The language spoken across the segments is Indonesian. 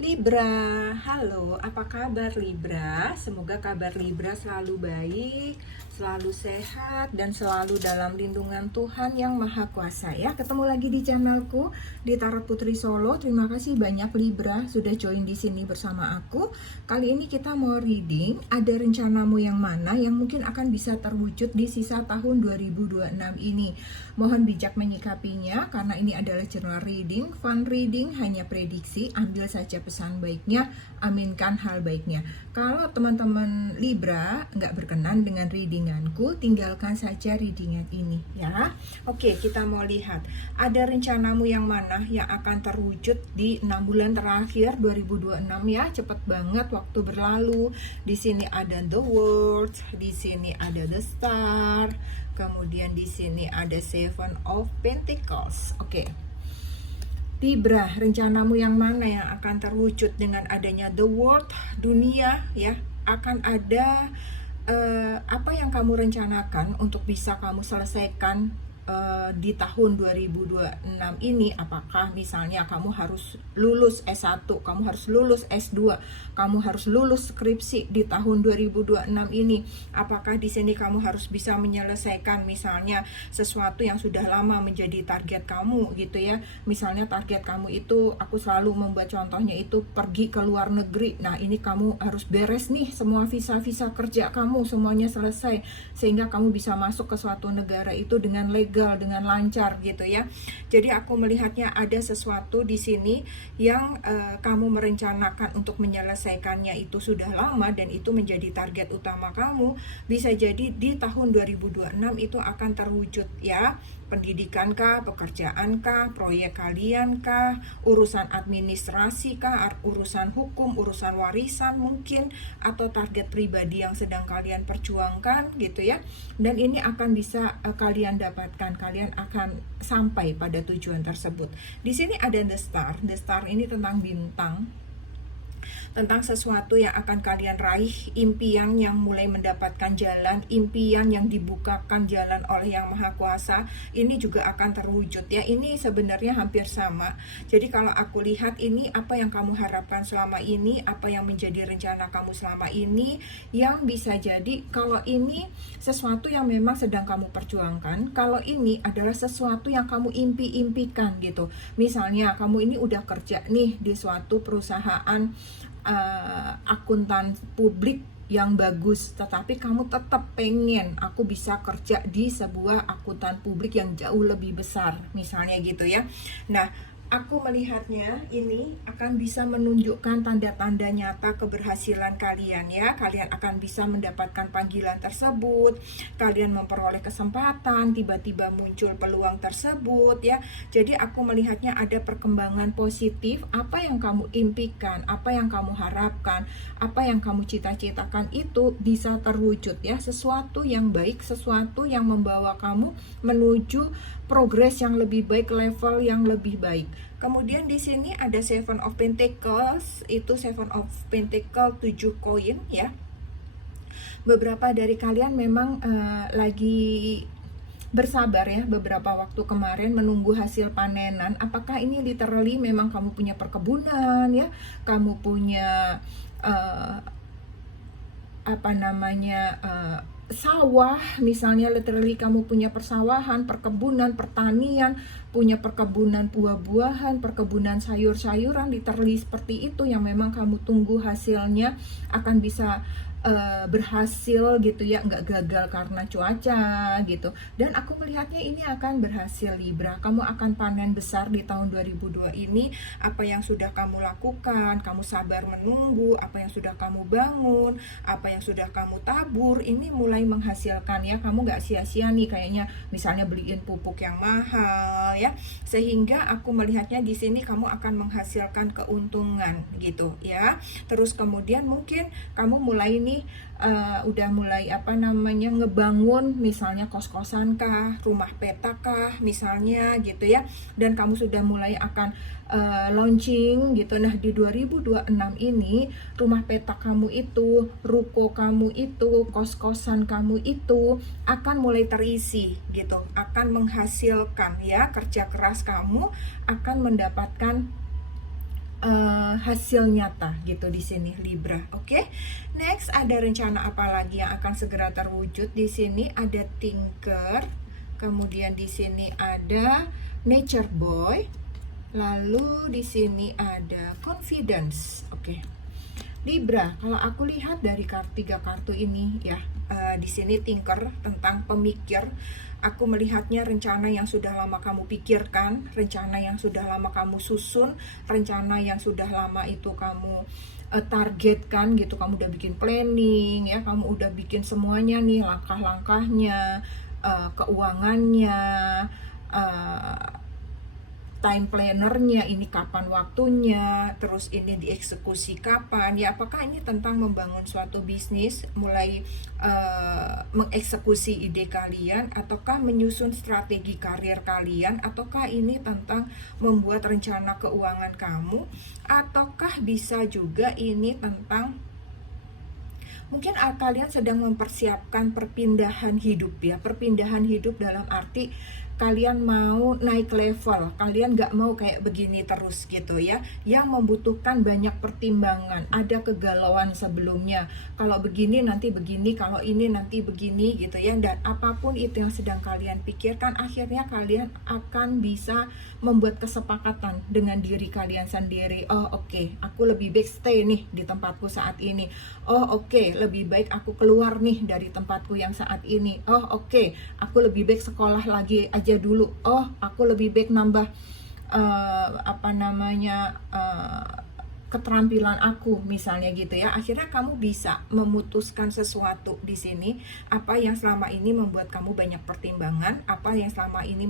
Libra, halo, apa kabar Libra? Semoga kabar Libra selalu baik, selalu sehat, dan selalu dalam lindungan Tuhan yang Maha Kuasa ya. Ketemu lagi di channelku di Tarot Putri Solo. Terima kasih banyak Libra sudah join di sini bersama aku. Kali ini kita mau reading, ada rencanamu yang mana yang mungkin akan bisa terwujud di sisa tahun 2026 ini. Mohon bijak menyikapinya karena ini adalah journal reading, fun reading, hanya prediksi, ambil saja pesan baiknya, aminkan hal baiknya. Kalau teman-teman Libra nggak berkenan dengan readinganku, tinggalkan saja readingan ini ya. Oke, kita mau lihat ada rencanamu yang mana yang akan terwujud di 6 bulan terakhir 2026 ya. Cepet banget waktu berlalu. Di sini ada the world, di sini ada the star, kemudian di sini ada Seven of Pentacles. Oke. Libra, rencanamu yang mana yang akan terwujud dengan adanya the world, dunia ya, akan ada apa yang kamu rencanakan untuk bisa kamu selesaikan di tahun 2026 ini. Apakah misalnya kamu harus lulus S1, kamu harus lulus S2, kamu harus lulus skripsi di tahun 2026 ini. Apakah di sini kamu harus bisa menyelesaikan misalnya sesuatu yang sudah lama menjadi target kamu gitu ya. Misalnya target kamu itu, aku selalu membuat contohnya itu pergi ke luar negeri. Nah, ini kamu harus beres nih semua visa-visa kerja kamu, semuanya selesai sehingga kamu bisa masuk ke suatu negara itu dengan legal, dengan lancar gitu ya. Jadi aku melihatnya ada sesuatu di sini yang kamu merencanakan untuk menyelesaikannya itu sudah lama dan itu menjadi target utama kamu. Bisa jadi di tahun 2026 itu akan terwujud ya. Pendidikan kah, pekerjaan kah, proyek kalian kah, urusan administrasi kah, urusan hukum, urusan warisan mungkin, atau target pribadi yang sedang kalian perjuangkan gitu ya. Dan ini akan bisa kalian dapatkan, kalian akan sampai pada tujuan tersebut. Di sini ada the star. The star ini tentang bintang, tentang sesuatu yang akan kalian raih, impian yang mulai mendapatkan jalan, impian yang dibukakan jalan oleh Yang Maha Kuasa, ini juga akan terwujud ya. Ini sebenarnya hampir sama. Jadi kalau aku lihat ini apa yang kamu harapkan selama ini, apa yang menjadi rencana kamu selama ini, yang bisa jadi kalau ini sesuatu yang memang sedang kamu perjuangkan, kalau ini adalah sesuatu yang kamu impi-impikan gitu. Misalnya kamu ini udah kerja nih di suatu perusahaan akuntan publik yang bagus, tetapi kamu tetap pengen aku bisa kerja di sebuah akuntan publik yang jauh lebih besar misalnya gitu ya. Nah, aku melihatnya ini akan bisa menunjukkan tanda-tanda nyata keberhasilan kalian ya. Kalian akan bisa mendapatkan panggilan tersebut, kalian memperoleh kesempatan, tiba-tiba muncul peluang tersebut ya. Jadi aku melihatnya ada perkembangan positif. Apa yang kamu impikan, apa yang kamu harapkan, apa yang kamu cita-citakan itu bisa terwujud ya. Sesuatu yang baik, sesuatu yang membawa kamu menuju progres yang lebih baik, level yang lebih baik. Kemudian di sini ada Seven of Pentacles, itu Seven of Pentacles 7 koin ya. Beberapa dari kalian memang lagi bersabar ya beberapa waktu kemarin menunggu hasil panenan. Apakah ini literally memang kamu punya perkebunan ya, kamu punya sawah misalnya, literally kamu punya persawahan, perkebunan, pertanian, punya perkebunan buah-buahan, perkebunan sayur-sayuran, literally seperti itu yang memang kamu tunggu hasilnya akan bisa berhasil gitu ya, nggak gagal karena cuaca gitu. Dan aku melihatnya ini akan berhasil Libra. Kamu akan panen besar di tahun 2002 ini. Apa yang sudah kamu lakukan, kamu sabar menunggu, apa yang sudah kamu bangun, apa yang sudah kamu tabur, ini mulai menghasilkan ya. Kamu nggak sia-sia nih kayaknya misalnya beliin pupuk yang mahal ya. Sehingga aku melihatnya di sini kamu akan menghasilkan keuntungan gitu ya. Terus kemudian mungkin kamu mulai nih udah mulai ngebangun misalnya kos-kosan kah, rumah petak kah misalnya gitu ya, dan kamu sudah mulai akan launching gitu. Nah, di 2026 ini rumah petak kamu itu, ruko kamu itu, kos-kosan kamu itu akan mulai terisi gitu, akan menghasilkan ya. Kerja keras kamu akan mendapatkan hasil nyata gitu di sini Libra. Oke. Next, ada rencana apa lagi yang akan segera terwujud di sini? Ada Thinker. Kemudian di sini ada Nature Boy. Lalu di sini ada Confidence. Oke. Libra, kalau aku lihat dari tiga kartu ini ya, di sini Thinker tentang pemikir. Aku melihatnya rencana yang sudah lama kamu pikirkan, rencana yang sudah lama kamu susun, rencana yang sudah lama itu kamu targetkan gitu. Kamu udah bikin planning ya, kamu udah bikin semuanya nih, langkah-langkahnya, keuangannya, time plannernya, ini kapan waktunya, terus ini dieksekusi kapan ya. Apakah ini tentang membangun suatu bisnis, mulai mengeksekusi ide kalian, ataukah menyusun strategi karir kalian, ataukah ini tentang membuat rencana keuangan kamu, ataukah bisa juga ini tentang mungkin kalian sedang mempersiapkan perpindahan hidup ya. Perpindahan hidup dalam arti kalian mau naik level, kalian gak mau kayak begini terus gitu ya, yang membutuhkan banyak pertimbangan, ada kegalauan sebelumnya, kalau begini nanti begini, kalau ini nanti begini gitu ya. Dan apapun itu yang sedang kalian pikirkan, akhirnya kalian akan bisa membuat kesepakatan dengan diri kalian sendiri. Oh oke, aku lebih baik stay nih di tempatku saat ini. Oh oke, lebih baik aku keluar nih dari tempatku yang saat ini. Oh oke, aku lebih baik sekolah lagi aja dulu. Oh aku lebih baik nambah keterampilan aku misalnya gitu ya. Akhirnya kamu bisa memutuskan sesuatu di sini, apa yang selama ini membuat kamu banyak pertimbangan, apa yang selama ini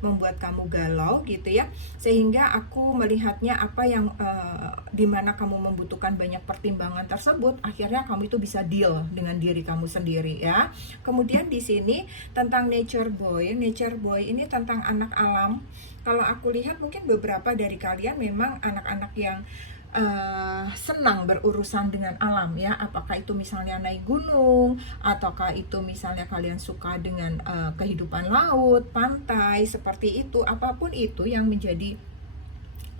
membuat kamu galau gitu ya. Sehingga aku melihatnya apa yang dimana kamu membutuhkan banyak pertimbangan tersebut, akhirnya kamu itu bisa deal dengan diri kamu sendiri ya. Kemudian di sini tentang Nature Boy. Nature Boy ini tentang anak alam. Kalau aku lihat mungkin beberapa dari kalian memang anak-anak yang senang berurusan dengan alam ya. Apakah itu misalnya naik gunung, ataukah itu misalnya kalian suka dengan kehidupan laut, pantai, seperti itu. Apapun itu yang menjadi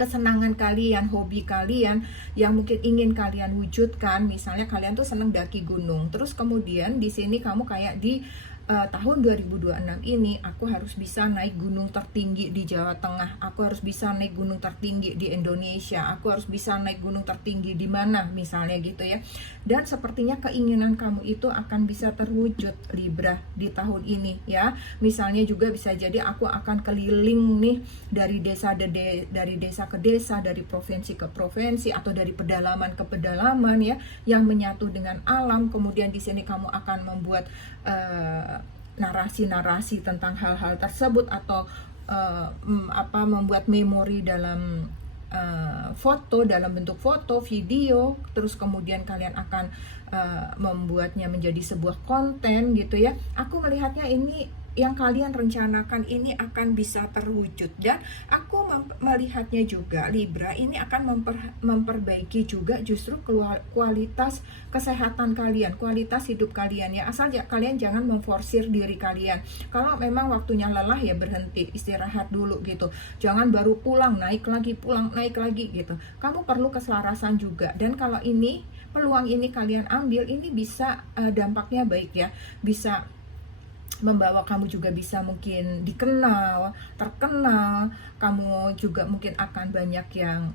kesenangan kalian, hobi kalian yang mungkin ingin kalian wujudkan. Misalnya kalian tuh seneng daki gunung, terus kemudian di sini kamu kayak di tahun 2026 ini aku harus bisa naik gunung tertinggi di Jawa Tengah, aku harus bisa naik gunung tertinggi di Indonesia, aku harus bisa naik gunung tertinggi di mana misalnya gitu ya. Dan sepertinya keinginan kamu itu akan bisa terwujud Libra di tahun ini ya. Misalnya juga bisa jadi aku akan keliling nih dari desa ke desa, dari provinsi ke provinsi, atau dari pedalaman ke pedalaman ya, yang menyatu dengan alam. Kemudian di sini kamu akan membuat narasi-narasi tentang hal-hal tersebut, atau membuat memori dalam foto, dalam bentuk foto, video, terus kemudian kalian akan membuatnya menjadi sebuah konten gitu ya. Aku melihatnya ini yang kalian rencanakan ini akan bisa terwujud. Dan aku melihatnya juga Libra ini akan memperbaiki juga justru kualitas kesehatan kalian, kualitas hidup kalian ya. Asal kalian jangan memforsir diri kalian. Kalau memang waktunya lelah ya berhenti, istirahat dulu gitu. Jangan baru pulang naik lagi gitu. Kamu perlu keselarasan juga. Dan kalau ini peluang ini kalian ambil, ini bisa dampaknya baik ya, bisa membawa kamu juga bisa mungkin dikenal, terkenal, kamu juga mungkin akan banyak yang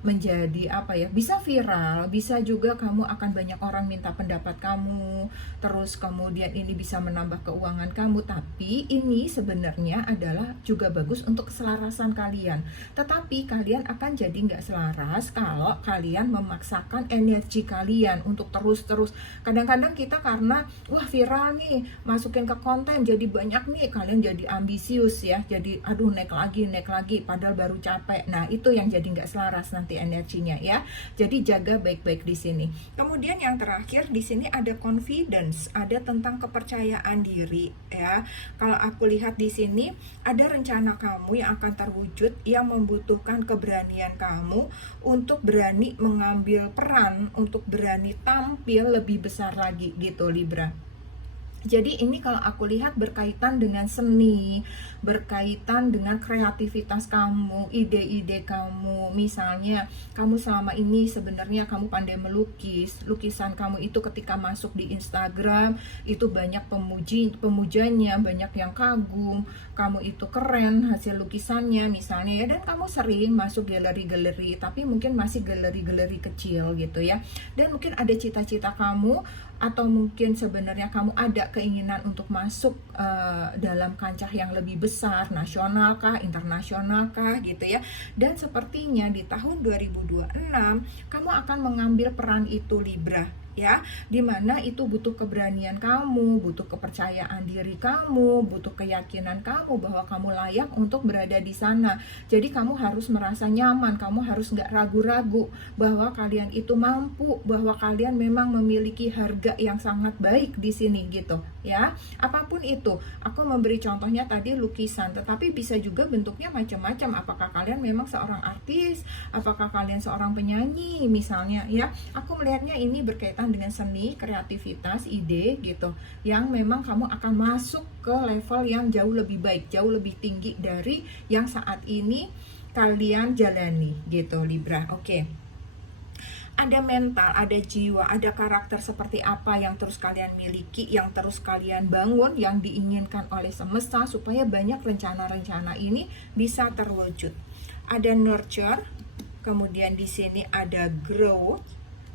menjadi bisa viral, bisa juga kamu akan banyak orang minta pendapat kamu, terus kemudian ini bisa menambah keuangan kamu. Tapi ini sebenarnya adalah juga bagus untuk keselarasan kalian, tetapi kalian akan jadi nggak selaras kalau kalian memaksakan energi kalian untuk terus-terus. Kadang-kadang kita karena wah viral nih, masukin ke konten jadi banyak nih, kalian jadi ambisius ya, jadi aduh naik lagi padahal baru capek. Nah itu yang jadi nggak selaras nanti energinya ya. Jadi jaga baik-baik di sini. Kemudian yang terakhir di sini ada confidence, ada tentang kepercayaan diri ya. Kalau aku lihat di sini ada rencana kamu yang akan terwujud, yang membutuhkan keberanian kamu untuk berani mengambil peran, untuk berani tampil lebih besar lagi gitu Libra. Jadi ini kalau aku lihat berkaitan dengan seni, berkaitan dengan kreativitas kamu, ide-ide kamu. Misalnya, kamu selama ini sebenarnya kamu pandai melukis. Lukisan kamu itu ketika masuk di Instagram, itu banyak pemujanya, banyak yang kagum. Kamu itu keren hasil lukisannya misalnya ya, dan kamu sering masuk galeri-galeri, tapi mungkin masih galeri-galeri kecil gitu ya. Dan mungkin ada cita-cita kamu, atau mungkin sebenarnya kamu ada keinginan untuk masuk dalam kancah yang lebih besar, nasional kah, internasional kah gitu ya. Dan sepertinya di tahun 2026 kamu akan mengambil peran itu Libra ya, dimana itu butuh keberanian kamu, butuh kepercayaan diri kamu, butuh keyakinan kamu bahwa kamu layak untuk berada di sana. Jadi kamu harus merasa nyaman, kamu harus nggak ragu-ragu bahwa kalian itu mampu, bahwa kalian memang memiliki harga yang sangat baik di sini gitu ya. Apapun itu, aku memberi contohnya tadi lukisan, tetapi bisa juga bentuknya macam-macam. Apakah kalian memang seorang artis, apakah kalian seorang penyanyi misalnya ya. Aku melihatnya ini berkaitan dengan seni, kreativitas, ide gitu, yang memang kamu akan masuk ke level yang jauh lebih baik, jauh lebih tinggi dari yang saat ini kalian jalani gitu Libra. Oke. Ada mental, ada jiwa, ada karakter seperti apa yang terus kalian miliki, yang terus kalian bangun, yang diinginkan oleh semesta supaya banyak rencana-rencana ini bisa terwujud. Ada nurture, kemudian di sini ada growth,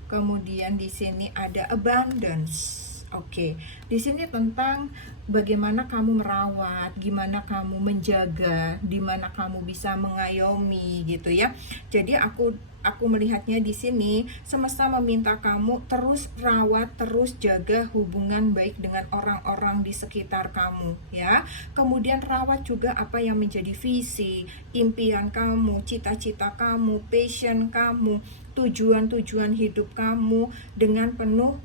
kemudian di sini ada abundance. Oke, di sini tentang bagaimana kamu merawat, gimana kamu menjaga, dimana kamu bisa mengayomi gitu ya. Jadi aku melihatnya di sini semesta meminta kamu terus rawat, terus jaga hubungan baik dengan orang-orang di sekitar kamu ya. Kemudian rawat juga apa yang menjadi visi, impian kamu, cita-cita kamu, passion kamu, tujuan-tujuan hidup kamu dengan penuh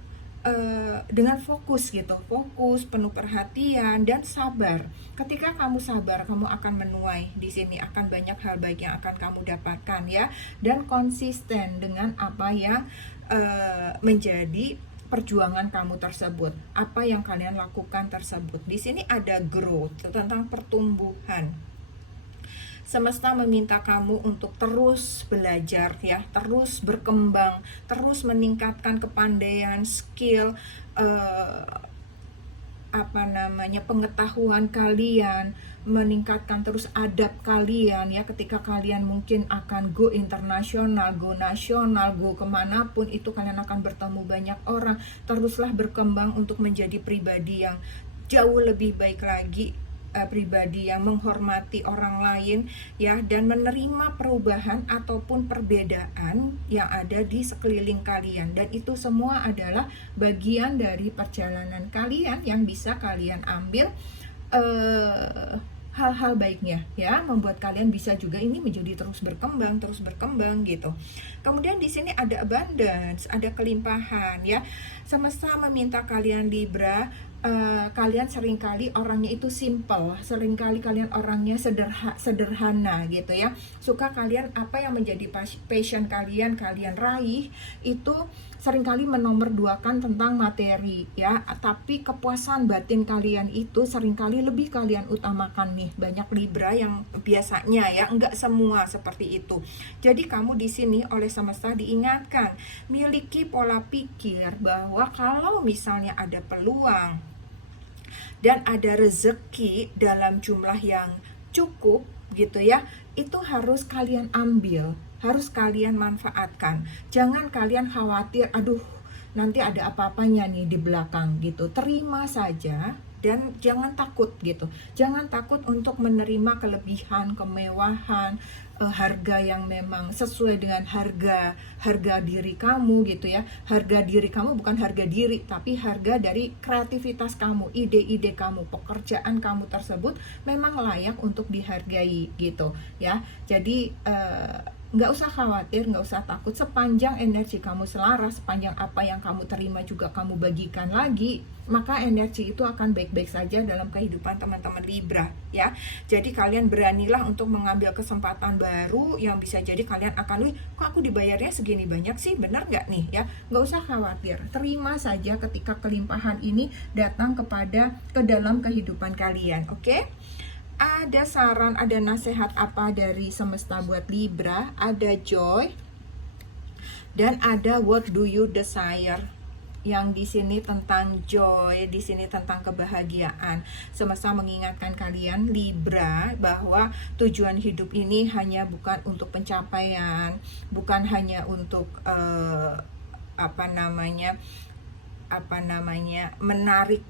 dengan fokus gitu, fokus, penuh perhatian dan sabar. Ketika kamu sabar, kamu akan menuai di sini, akan banyak hal baik yang akan kamu dapatkan ya, dan konsisten dengan apa yang menjadi perjuangan kamu tersebut, apa yang kalian lakukan tersebut. Di sini ada growth, tentang pertumbuhan. Semesta meminta kamu untuk terus belajar ya, terus berkembang, terus meningkatkan kepandaian, skill, pengetahuan kalian, meningkatkan terus adab kalian ya. Ketika kalian mungkin akan go internasional, go nasional, go kemanapun itu kalian akan bertemu banyak orang. Teruslah berkembang untuk menjadi pribadi yang jauh lebih baik lagi, pribadi yang menghormati orang lain ya, dan menerima perubahan ataupun perbedaan yang ada di sekeliling kalian. Dan itu semua adalah bagian dari perjalanan kalian yang bisa kalian ambil hal-hal baiknya ya, membuat kalian bisa juga ini menjadi terus berkembang gitu. Kemudian di sini ada abundance, ada kelimpahan ya. Semesta meminta kalian Libra, kalian seringkali orangnya itu simple, seringkali kalian orangnya sederhana gitu ya. Suka kalian apa yang menjadi passion kalian raih itu seringkali menomorduakan tentang materi ya, tapi kepuasan batin kalian itu seringkali lebih kalian utamakan nih. Banyak Libra yang biasanya ya, enggak semua seperti itu. Jadi kamu di sini oleh semesta diingatkan, miliki pola pikir bahwa kalau misalnya ada peluang dan ada rezeki dalam jumlah yang cukup gitu ya, itu harus kalian ambil, harus kalian manfaatkan. Jangan kalian khawatir, aduh nanti ada apa-apanya nih di belakang gitu. Terima saja dan jangan takut gitu. Jangan takut untuk menerima kelebihan, kemewahan, harga yang memang sesuai dengan harga diri kamu gitu ya. Harga diri kamu bukan harga diri, tapi harga dari kreativitas kamu, ide-ide kamu, pekerjaan kamu tersebut memang layak untuk dihargai gitu ya. Jadi nggak usah khawatir, nggak usah takut. Sepanjang energi kamu selaras, sepanjang apa yang kamu terima juga kamu bagikan lagi, maka energi itu akan baik-baik saja dalam kehidupan teman-teman Libra ya. Jadi kalian beranilah untuk mengambil kesempatan baru yang bisa jadi kalian akan, wih kok aku dibayarnya segini banyak sih, benar nggak nih ya. Nggak usah khawatir, terima saja ketika kelimpahan ini datang ke dalam kehidupan kalian. Oke? Ada saran, ada nasihat apa dari semesta buat Libra? Ada joy dan ada what do you desire. Yang di sini tentang joy, di sini tentang kebahagiaan. Semesta mengingatkan kalian Libra bahwa tujuan hidup ini hanya bukan untuk pencapaian, bukan hanya untuk menarik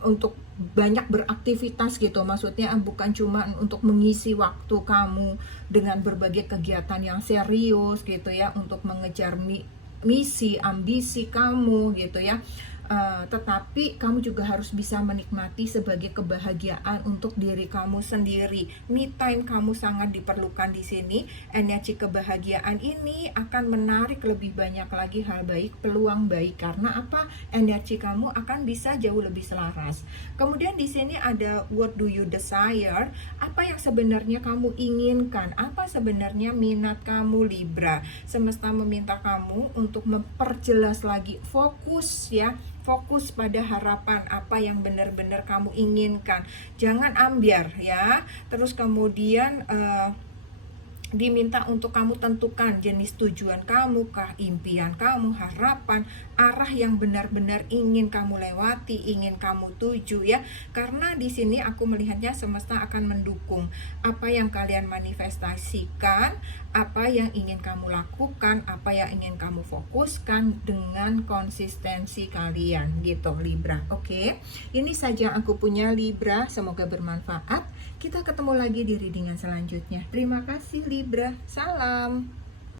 untuk banyak beraktivitas gitu. Maksudnya bukan cuma untuk mengisi waktu kamu dengan berbagai kegiatan yang serius gitu ya, untuk mengejar misi, ambisi kamu gitu ya. Tetapi kamu juga harus bisa menikmati sebagai kebahagiaan untuk diri kamu sendiri. Me time kamu sangat diperlukan di sini. Energi kebahagiaan ini akan menarik lebih banyak lagi hal baik, peluang baik. Karena apa? Energi kamu akan bisa jauh lebih selaras. Kemudian di sini ada what do you desire? Apa yang sebenarnya kamu inginkan? Apa sebenarnya minat kamu Libra? Semesta meminta kamu untuk memperjelas lagi, fokus ya. Fokus pada harapan apa yang benar-benar kamu inginkan. Jangan ambiar ya. Terus kemudian diminta untuk kamu tentukan jenis tujuan kamu, kah impian kamu, harapan, arah yang benar-benar ingin kamu lewati, ingin kamu tuju ya. Karena di sini aku melihatnya semesta akan mendukung apa yang kalian manifestasikan, apa yang ingin kamu lakukan, apa yang ingin kamu fokuskan dengan konsistensi kalian gitu Libra. Oke, ini saja aku punya Libra, semoga bermanfaat. Kita ketemu lagi di readingan selanjutnya. Terima kasih Libra, salam.